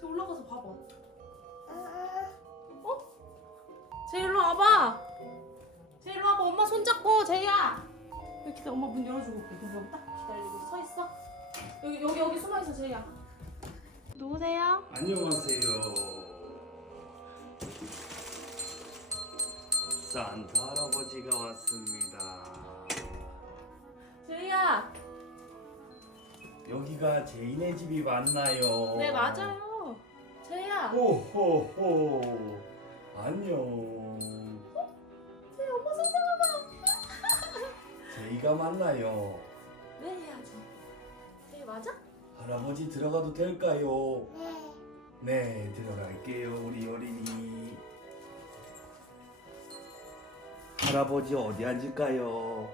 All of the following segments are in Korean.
쟤 올라가서 봐봐. 아. 어? 쟤 일로 와봐. 쟤 일로 와봐. 엄마 손잡고 쟤야. 여기 기다 엄마 문 열어주고 올게. 그럼 딱 기다리고 서 있어. 여기 여기 여기 숨어 있어 쟤야. 누구세요? 안녕하세요. 산타 할아버지가 왔습니다. 쟤야. 여기가 제인의 집이 맞나요? 네 맞아요. 제이야. 호호호. 안녕. 제이 엄마 손 잡아봐. 제이가 맞나요? 네 해야죠. 제이 맞아? 할아버지 들어가도 될까요? 네, 들어갈게요, 우리 어린이. 할아버지 어디 앉을까요?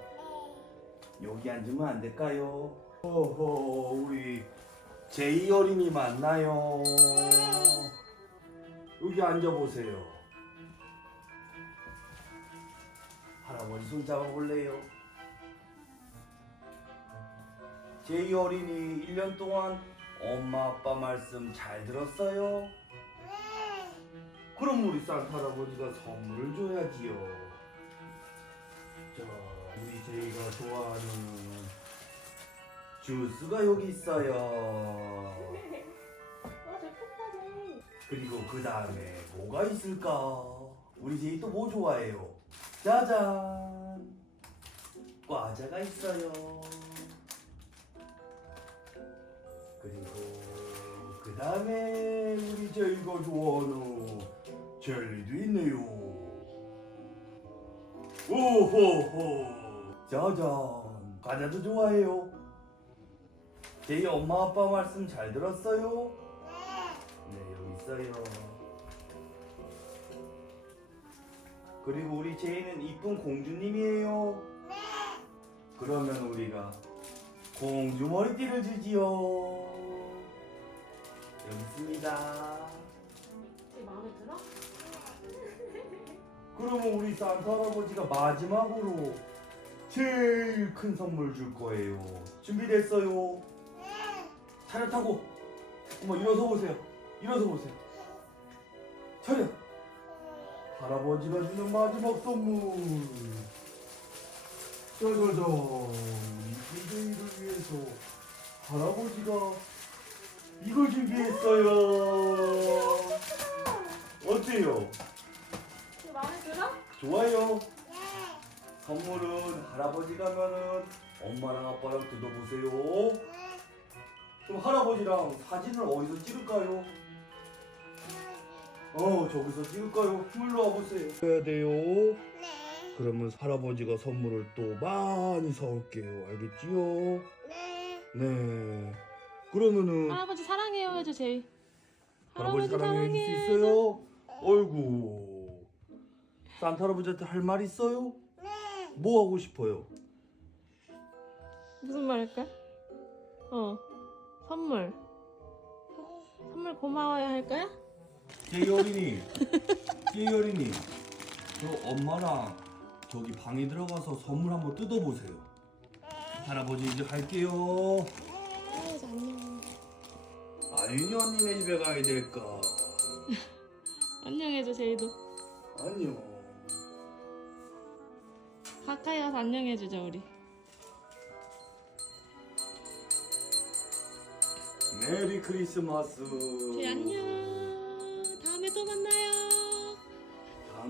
여기 앉으면 안 될까요? 호호, 우리 제이 어린이 맞나요? 여기 앉아보세요. 할아버지 손 잡아볼래요? 제이 어린이 1년 동안 엄마 아빠 말씀 잘 들었어요? 그럼 우리 산타 할아버지가 선물을 줘야지요. 자, 우리 제이가 좋아하는 주스가 여기 있어요. 와 좋겠다 제이. 그리고 그 다음에 뭐가 있을까? 우리 제이 또 뭐 좋아해요? 짜잔! 과자가 있어요. 그리고 그 다음에 우리 제이가 좋아하는 젤리도 있네요. 오호호! 짜잔! 과자도 좋아해요. 제이 엄마 아빠 말씀 잘 들었어요? 네, 있어요. 그리고 우리 제이는 이쁜 공주님이에요. 그러면 우리가 공주 머리띠를 주지요. 여기 있습니다. 제이 마음에 들어? 그러면 우리 산타 할아버지가 마지막으로 제일 큰 선물 줄 거예요. 준비됐어요? 차렷 타고 엄마 일어서 보세요. 일어서 보세요. 차렷. 할아버지가 주는 마지막 선물. 우리 제이를 위해서 할아버지가 이걸 준비했어요. 어때요? 마음에 들어? 좋아요. 선물은 할아버지 가면은 엄마랑 아빠랑 뜯어보세요. 그럼 할아버지랑 사진을 어디서 찍을까요? 어, 저기서 찍을까요? 일로 와보세요. 해야 돼요. 네, 그러면 할아버지가 선물을 또 많이 사올게요. 알겠지요? 네. 네. 그러면은 할아버지 사랑해요 해줘 제이. 할아버지 사랑해 줄수 있어요? 어이구. 산타 할아버지한테 할 말 있어요? 네. 뭐 하고 싶어요? 무슨 말 할까? 어 선물. 선물 고마워요 할까요? 제이 어린이, 제이 어린이, 저 엄마랑 저기 방에 들어가서 선물 한번 뜯어보세요. 할아버지 이제 갈게요. 할아버지 안녕. 아윤이 언니네 집에 가야 될까? 안녕해줘 제이도. 안녕. 가까이 가서 안녕해주자 우리. 메리 크리스마스. 제이 안녕.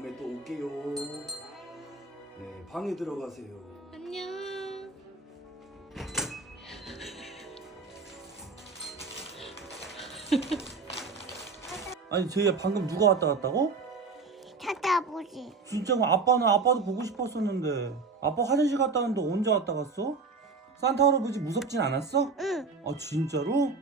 다음에 또 올게요. 네, 방에 들어가세요. 안녕. 아니 제이야 방금 누가 왔다 갔다고? 찾아보지. 진짜 그럼 아빠는 아빠도 보고 싶었었는데 아빠 화장실 갔다 왔는데 언제 왔다 갔어? 산타 할아버지 무섭진 않았어? 응. 아 진짜로?